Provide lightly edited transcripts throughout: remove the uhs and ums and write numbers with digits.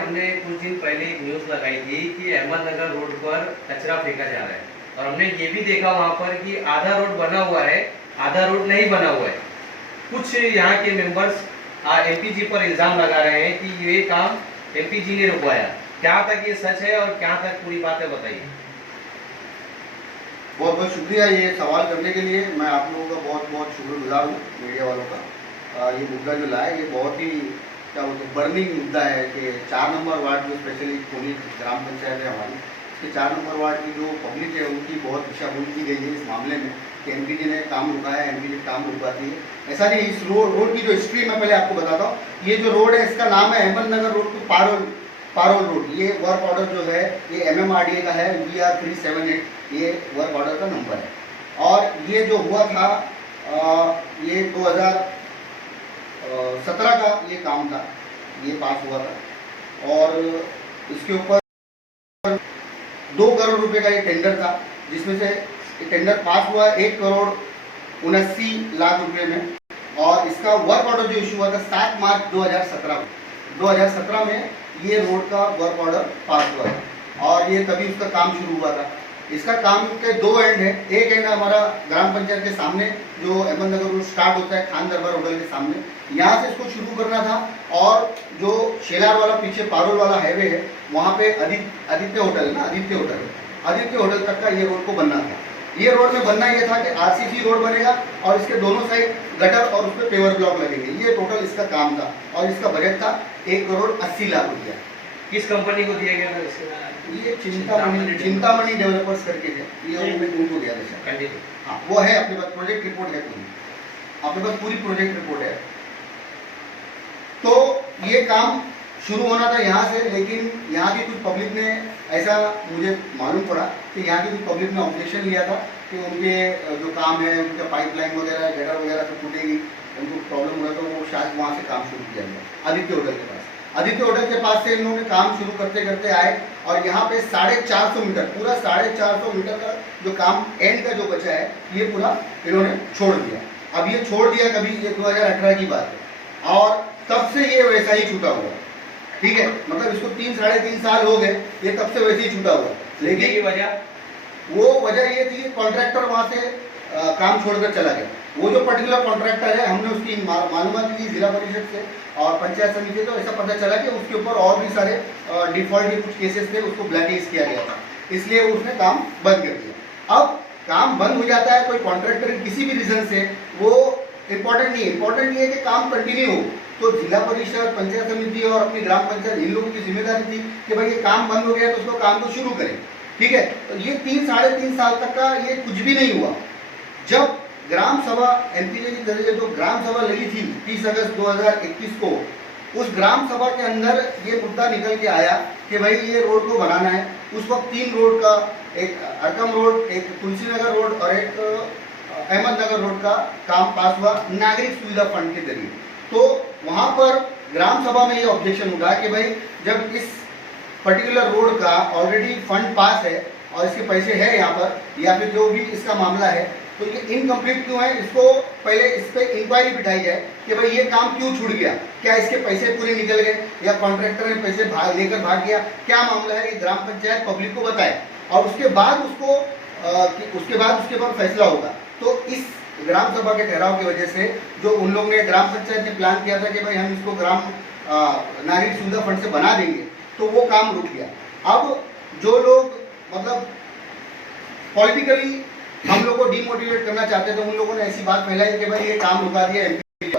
हमने कुछ दिन पहले एक न्यूज़ लगाई थी कि अहमदनगर रोड पर कचरा फेंका जा रहा है और हमने ये भी देखा वहाँ पर कि आधा रोड बना हुआ है, आधा रोड नहीं बना हुआ है। कुछ यहाँ के मेंबर्स एमपी जी पर इल्ज़ाम लगा रहे हैं कि ये काम एमपी जी ने रुकवाया। क्या तक ये सच है और क्या तक पूरी बात है, बताइए। बहुत बहुत शुक्रिया ये सवाल करने के लिए। मैं आप लोगों का बहुत बहुत शुक्रगुजार हूँ, मीडिया वालों का। ये मुद्दा जो लाया ये बहुत ही क्या बोलते हैं बर्निंग मुद्दा है कि 4 नंबर वार्ड जो स्पेशली कोनी ग्राम पंचायत है हमारी, इसके 4 नंबर वार्ड की जो पब्लिक है उनकी बहुत दिशाभूल की गई है इस मामले में कि एमपी जी ने काम रुकाया, एमपी जी काम रुकाती है। ऐसा नहीं, इस रोड की जो हिस्ट्री मैं पहले आपको बताता हूँ। ये जो रोड है इसका नाम है Ahmednagar road to Parol road. ये वर्क ऑर्डर जो है ये MMRDA का है, VR 378 ये वर्क ऑर्डर का नंबर है। और ये जो हुआ था ये 2017 का ये काम था, ये पास हुआ था और इसके ऊपर 2 करोड़ रुपए का ये टेंडर था, जिसमें से टेंडर पास हुआ 1,79,00,000 रुपए में। और इसका वर्क ऑर्डर जो इशू हुआ था 7 मार्च 2017 में ये रोड का वर्क ऑर्डर पास हुआ था और ये तभी उसका काम शुरू हुआ था। इसका काम के 2 एंड है। एक एंड हमारा ग्राम पंचायत के सामने जो अहमदनगर रोड स्टार्ट होता है खान दरबार होटल के सामने, यहाँ से इसको शुरू करना था। और जो शेलार वाला पीछे पारोल वाला हाईवे है वहाँ पे आदित्य होटल है ना, आदित्य होटल तक का ये रोड को बनना था। ये रोड में बनना ये था कि RCC रोड बनेगा और इसके दोनों साइड गटर और उस पर पेवर ब्लॉक लगेंगे। ये टोटल इसका काम था और इसका बजट था 1,80,00,000 रुपया। किस कंपनी को दिया गया था इसका? ये चिंतामणि डेवलपर्स करके थे, ये उनको दिया था। हाँ वो है अपने पास, प्रोजेक्ट रिपोर्ट है पूरी, अपने पास पूरी प्रोजेक्ट रिपोर्ट है। तो ये काम शुरू होना था यहाँ से, लेकिन यहाँ की कुछ पब्लिक ने, ऐसा मुझे मालूम पड़ा कि यहाँ की कुछ पब्लिक ने ऑब्जेक्शन लिया था कि उनके जो काम है उनका पाइपलाइन वगैरह गटर वगैरह सब टूटेगी, उनको प्रॉब्लम होगा, तो वो शायद वहाँ से काम शुरू किया गया आदित्य होटल के पास। आदित्य होटल के पास से इन्होंने काम शुरू करते करते आए और यहाँ पे 450 मीटर, पूरा 450 मीटर का जो काम एंड का जो बचा है ये पूरा इन्होंने छोड़ दिया। अब ये छोड़ दिया कभी, ये 2018 की बात है और तब से ये वैसा ही छूटा हुआ, ठीक है। मतलब इसको 3-3.5 साल हो गए, ये तब से वैसे ही छूटा हुआ। लेकिन ये वजह ये थी कि कॉन्ट्रैक्टर वहाँ से काम छोड़कर चला गया। वो जो पर्टिकुलर कॉन्ट्रैक्टर है, हमने उसकी मालूमात ली जिला परिषद से और पंचायत समिति से, तो ऐसा पता चला कि उसके ऊपर और भी सारे डिफॉल्ट के कुछ केसेस थे, उसको ब्लैकलिस्ट किया गया था, इसलिए उसने काम बंद कर दिया। अब काम बंद हो जाता है कोई कॉन्ट्रैक्टर किसी भी रीजन से, वो इम्पोर्टेंट नहीं है। इम्पोर्टेंट ये है कि काम कंटिन्यू हो। तो जिला परिषद, पंचायत समिति और अपनी ग्राम पंचायत, इन लोगों की जिम्मेदारी थी कि भाई ये काम बंद हो गया तो उसको काम को शुरू करें, ठीक है। तो ये 3-3.5 साल तक का ये कुछ भी नहीं हुआ। जब ग्राम सभा एमपीजे की तरह से जो ग्राम सभा लगी थी 30 अगस्त 2021 को, उस ग्राम सभा के अंदर ये मुद्दा निकल के आया कि भाई ये रोड को बनाना है। उस वक्त 3 रोड का, एक अरकम रोड, एक तुलसी नगर रोड और एक अहमदनगर रोड का काम पास हुआ नागरिक सुविधा फंड के जरिए। तो वहाँ पर ग्राम सभा में ये ऑब्जेक्शन उठा कि भाई जब इस पर्टिकुलर रोड का ऑलरेडी फंड पास है और इसके पैसे हैं यहाँ पर, या फिर जो भी इसका मामला है, तो ये इनकम्प्लीट क्यों है, इसको पहले इस पर इंक्वायरी बिठाई जाए कि भाई ये काम क्यों छूट गया, क्या इसके पैसे पूरे निकल गए या कॉन्ट्रैक्टर ने पैसे लेकर भाग गया, क्या मामला है, ये ग्राम पंचायत पब्लिक को बताए और उसके बाद उसके बाद फैसला होगा। तो इस ग्राम सभा के ठहराव की वजह से जो उन लोगों ने, ग्राम पंचायत ने प्लान किया था कि भाई हम इसको ग्राम नागरिक सुविधा फंड से बना देंगे, तो वो काम रुक गया। अब जो लोग मतलब पॉलिटिकली हम लोग को डिमोटिवेट करना चाहते थे, उन लोगों ने ऐसी बात फैलाई कि भाई ये काम रुका दिया एमपी,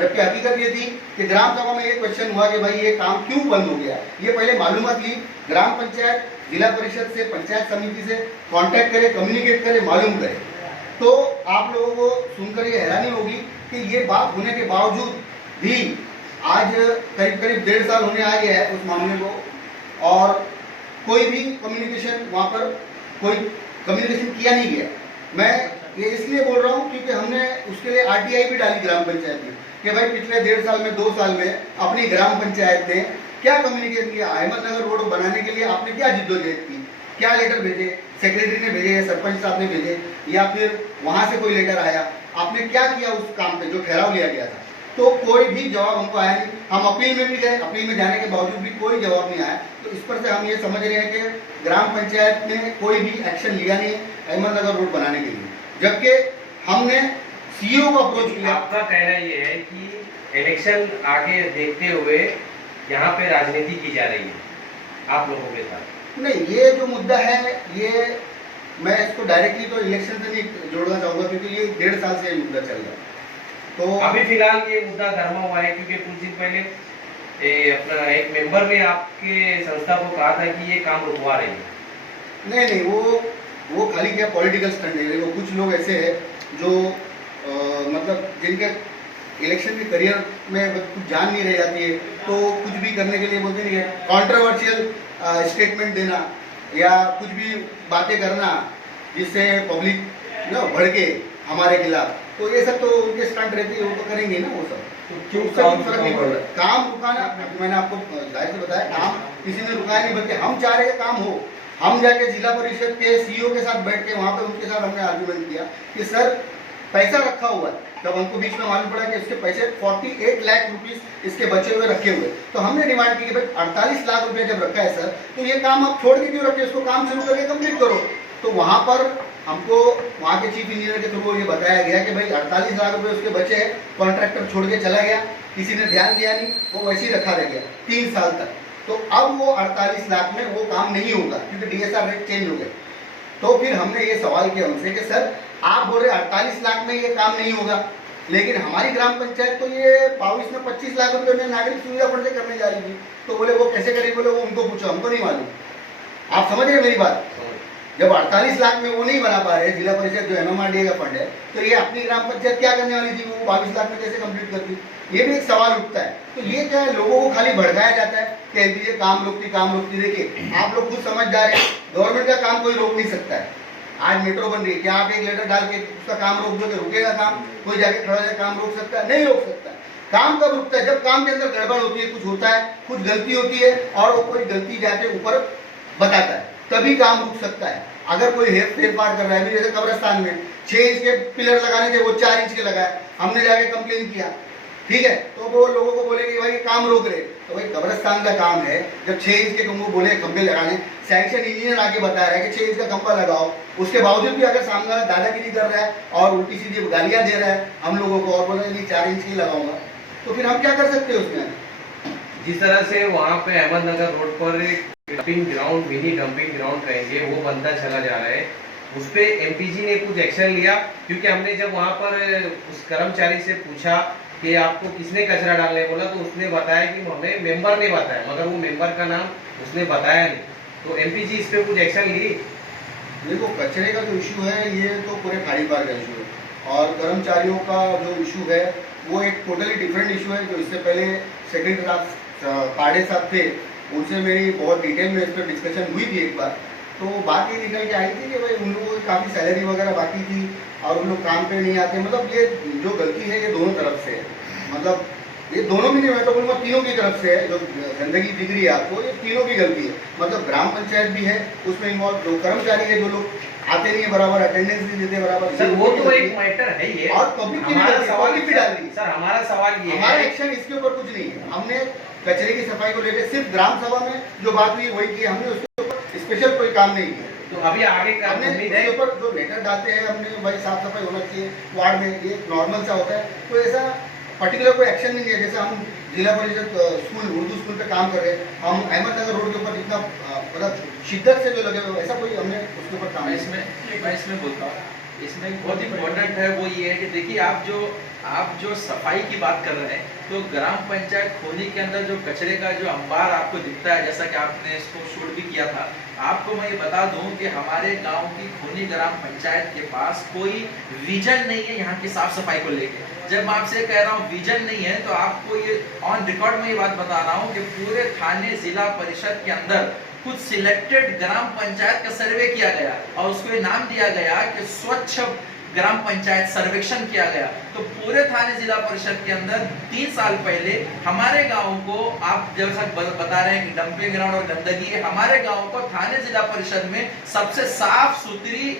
जबकि हकीकत ये थी कि ग्राम सभा में ये क्वेश्चन हुआ कि भाई ये काम क्यों बंद हो गया। ये पहले मालूमात ली, ग्राम पंचायत जिला परिषद से, पंचायत समिति से कांटेक्ट करे, कम्युनिकेट करे, मालूम करे। तो आप लोगों को सुनकर ये हैरानी होगी कि ये बात होने के बावजूद भी आज करीब 1.5 साल होने आ गया है उस मामले को, और कोई भी कम्युनिकेशन वहाँ पर कोई कम्युनिकेशन किया नहीं गया। मैं ये इसलिए बोल रहा हूँ क्योंकि हमने उसके लिए RTI भी डाली ग्राम पंचायत में कि भाई पिछले 1.5 साल में, 2 साल में अपनी ग्राम पंचायत ने क्या कम्युनिकेट किया, अहमदनगर रोड बनाने के लिए आपने क्या जिद्दोजहद की, क्या लेटर भेजे, सेक्रेटरी ने भेजे, सरपंच साहब ने भेजे, या फिर वहाँ से कोई लेटर आया, आपने क्या किया उस काम पे जो ठहराव लिया गया था। तो कोई भी जवाब हमको आया नहीं। हम अपील में भी गए, अपील में जाने के बावजूद भी कोई जवाब नहीं आया। तो इस पर से हम ये समझ रहे हैं कि ग्राम पंचायत ने कोई भी एक्शन लिया नहीं है अहमदनगर रोड बनाने के लिए, जबकि हमने सीईओ को अप्रोच किया। आपका कहना ये है कि इलेक्शन आगे देखते हुए यहाँ पे राजनीति की जा रही है आप लोगों के साथ? नहीं, ये जो मुद्दा है ये मैं इसको डायरेक्टली तो इलेक्शन से नहीं जोड़ना चाहूँगा, क्योंकि ये 1.5 साल से ये मुद्दा चल रहा है। तो अभी फिलहाल ये मुद्दा गर्मा हुआ है क्योंकि कुछ दिन पहले अपना एक मेंबर ने आपके संस्था को कहा था कि ये काम रुकवा रही है। नहीं, वो खाली क्या पॉलिटिकल स्टंट है। देखो कुछ लोग ऐसे हैं जो मतलब जिनके इलेक्शन के करियर में कुछ जान नहीं रह जाती है, तो कुछ भी करने के लिए बोलते नहीं है, कंट्रोवर्शियल स्टेटमेंट देना या कुछ भी बातें करना जिससे पब्लिक भड़के हमारे खिलाफ, तो ये सब तो उनके स्टंट रहते हैं, वो तो करेंगे ना वो सब। तो क्यों उससे कुछ फर्क नहीं पड़ रहा। काम रुकाना, मैंने आपको जाहिर से बताया, काम किसी ने रुकाया नहीं, बल्कि हम चाह रहे हैं काम हो। हम जाके जिला परिषद के सीईओ के साथ बैठ के वहाँ पे उनके साथ हमने आर्ग्यूमेंट किया कि सर पैसा रखा हुआ है। जब हमको बीच में मालूम पड़ा कि इसके पैसे 48 लाख रुपीस इसके बचे हुए रखे हुए, तो हमने डिमांड की कि भाई 48 लाख रुपए जब रखा है सर, तो ये काम आप छोड़ के क्यों रखे, इसको काम शुरू करके कंप्लीट करो। तो वहाँ पर हमको वहाँ के चीफ इंजीनियर के थ्रू ये बताया गया कि भाई 48 लाख रुपए उसके बचे हैं, कॉन्ट्रैक्टर छोड़ के चला गया, किसी ने ध्यान दिया नहीं, वो वैसे ही रखा रह गया 3 साल तक। तो अब वो 48 लाख में वो काम नहीं होगा क्योंकि डीएसआर रेट चेंज हो गया। तो फिर हमने ये सवाल किया उनसे कि सर आप बोल रहे 48 लाख में ये काम नहीं होगा, लेकिन हमारी ग्राम पंचायत तो ये 22 में 25 लाख रुपए में नागरिक सुविधा फंड से करने जा रही थी। तो बोले वो कैसे करेंगे, बोले वो उनको पूछो, हमको नहीं मालूम। आप समझ रहे मेरी बात? जब 48 लाख में वो नहीं बना पा रहे जिला परिषद जो एमएमआरडीए का फंड है, तो ये अपनी ग्राम पंचायत क्या करने वाली थी, वो 22 लाख में कैसे कंप्लीट करती? ये भी एक सवाल उठता है। तो ये क्या है, लोगों को खाली भड़काया जाता है कि एलपीजे काम रोकती। देखिए आप लोग खुद समझदार हैं, गवर्नमेंट का काम कोई रोक नहीं सकता है। आज मेट्रो बन रही है, क्या आप एक लेटर डाल के उसका काम रोक दोगे, रुकेगा काम? कोई जाके खड़ा होकर काम रोक सकता है? नहीं रोक सकता। काम कब रुकता है? जब काम के अंदर गड़बड़ होती है, कुछ होता है, कुछ गलती होती है और वो कोई गलती जाके ऊपर बताता है, तभी काम रुक सकता है। अगर कोई फेर पार कर रहा है, जैसे कब्रिस्तान में 6 इंच के पिलर लगाने थे, वो 4 इंच के लगाए, हमने जाके कंप्लेन किया, ठीक है, तो वो लोगों को बोले कि भाई काम रोक रहे। तो भाई कब्रिस्तान का काम है, जब 6 इंच के तुमको बोले खंबे लगाने, सैंक्शन इंजीनियर आके बता रहा है कि 6 इंच का खंबा लगाओ, उसके बावजूद भी अगर सामने वाला दादागिरी कर रहा है और उल्टी सीधी गालियां दे रहा है हम लोगों को और बोल रहा है 4 इंच की लगाऊंगा, तो फिर हम क्या कर सकते हैं उसमें? जिस तरह से वहाँ पे अहमदनगर रोड पर dumping ground, mini dumping ground कहेंगे, वो बनता चला जा रहा है, उस पे एमपीजी ने कुछ एक्शन लिया? क्योंकि हमने जब वहाँ पर उस कर्मचारी से पूछा कि आपको किसने कचरा डालने बोला, तो उसने बताया कि हमें मेंबर ने बताया, मगर वो मेंबर का नाम उसने बताया नहीं। तो एमपीजी इस पे कुछ एक्शन ली? देखो कचरे का जो इशू है ये तो पूरे खाड़ी पार का इशू है, और कर्मचारियों का जो इशू है वो एक टोटली डिफरेंट इशू है। जो इससे पहले सेक्रेटरी पाड़े साहब थे, उनसे मेरी बहुत डिटेल में इस पर डिस्कशन हुई थी एक बार, तो बात ये निकल के आई थी कि भाई उन लोगों की काफ़ी सैलरी वगैरह बाकी थी और उन लोग काम पे नहीं आते। मतलब ये जो गलती है ये दोनों तरफ से है, मतलब ये दोनों भी नहीं, मैं तो बोलूँगा तीनों की तरफ से है। जो गंदगी दिख रही है आपको, ये तीनों की गलती है। मतलब ग्राम पंचायत भी है उसमें इन्वॉल्व, जो कर्मचारी है, जो लोग आते नहीं है बराबर, अटेंडेंस नहीं देते बराबर, सर वो तो एक मैटर है ही है, और पब्लिक की हमारा सवाल भी डाल रही है। सर हमारा सवाल ये हमारा है, एक्शन इसके ऊपर कुछ नहीं है। हमने कचरे की सफाई को लेकर सिर्फ ग्राम सभा में जो बात हुई वही की, हमने उसके ऊपर स्पेशल कोई काम नहीं किया। तो अभी आगे का हमने उम्मीद उसके है? ऊपर जो लेटर डालते हैं हमने भाई साफ सफाई होना चाहिए वार्ड में, ये नॉर्मल सा होता है, तो ऐसा पर्टिकुलर कोई एक्शन नहीं है। जैसे हम जिला परिषद स्कूल, उर्दू स्कूल पे काम कर रहे हैं, हम अहमदनगर रोड के ऊपर जितना मतलब शिद्दत से जो लगे हुए, ऐसा कोई हमने उसके ऊपर काम नहीं। मैं इसमें बोलता हूँ, इसमें बहुत इम्पोर्टेंट है वो ये है कि देखिए आप जो सफाई की बात कर रहे हैं, तो ग्राम पंचायत खोनी के अंदर जो कचरे का जो अंबार आपको दिखता है, जैसा कि आपने इसको शूट भी किया था, आपको मैं ये बता दूं कि हमारे गांव की खोनी ग्राम पंचायत के पास कोई विजन नहीं है यहाँ की साफ सफाई को लेकर। जब मैं आपसे कह रहा हूँ विजन नहीं है, तो आपको ये ऑन रिकॉर्ड में ये बात बता रहा हूँ कि पूरे थाने जिला परिषद के अंदर कुछ सिलेक्टेड ग्राम पंचायत का सर्वे किया गया और उसको ये नाम दिया गया कि स्वच्छ ग्राम पंचायत सर्वेक्षण किया गया। तो पूरे थाने जिला परिषद के अंदर 3 साल पहले हमारे गांव को, आप जैसा बता रहे हैं कि डंपिंग ग्राउंड और गंदगी है, हमारे गांव को थाने जिला परिषद में सबसे साफ सुथरी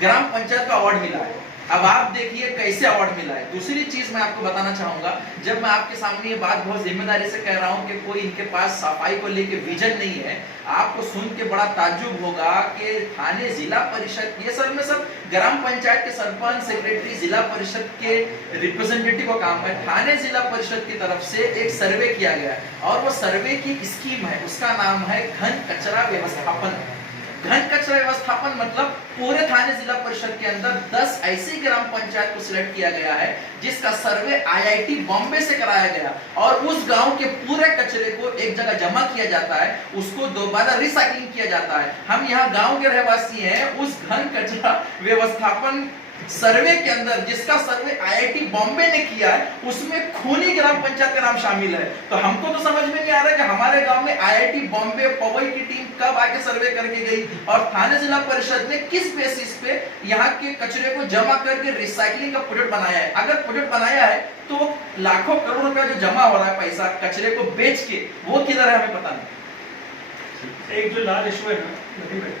ग्राम पंचायत का अवार्ड मिला है। अब आप देखिए कैसे अवार्ड मिला है। दूसरी चीज मैं आपको बताना चाहूंगा, जब मैं आपके सामने ये बात बहुत जिम्मेदारी से कह रहा हूं कि कोई इनके पास सफाई को लेके विजन नहीं है, आपको सुन के बड़ा ताज्जुब होगा कि थाने जिला परिषद, ये सब में सब ग्राम पंचायत के सरपंच, सेक्रेटरी, जिला परिषद के रिप्रेजेंटेटिव का काम है। थाने जिला परिषद की तरफ से एक सर्वे किया गया और वो सर्वे की स्कीम है, उसका नाम है घन कचरा व्यवस्थापन। घन कचरा व्यवस्थापन मतलब पूरे थाने जिला परिषद के अंदर 10 ऐसी ग्राम पंचायत को सिलेक्ट किया गया है जिसका सर्वे IIT बॉम्बे से कराया गया और उस गांव के पूरे कचरे को एक जगह जमा किया जाता है, उसको दोबारा रिसाइकलिंग किया जाता है। हम यहाँ गांव के रहवासी हैं, उस घन कचरा व्यवस्थापन सर्वे के अंदर जिसका सर्वे IIT बॉम्बे ने किया है, उसमें खूनी ग्राम पंचायत का नाम शामिल है। तो हमको तो समझ में नहीं आ रहा कि हमारे गांव में IIT बॉम्बे पवई की टीम कब आके सर्वे करके गई और थाने जिला परिषद ने किस बेसिस पे यहाँ के कचरे को जमा करके रिसाइकलिंग का प्रोजेक्ट बनाया है। अगर प्रोजेक्ट बनाया है तो लाखों करोड़ रुपया जो जमा हो रहा है पैसा कचरे को बेच के, वो किधर है हमें पता नहीं। एक जो लाल इशू है ना नदी में,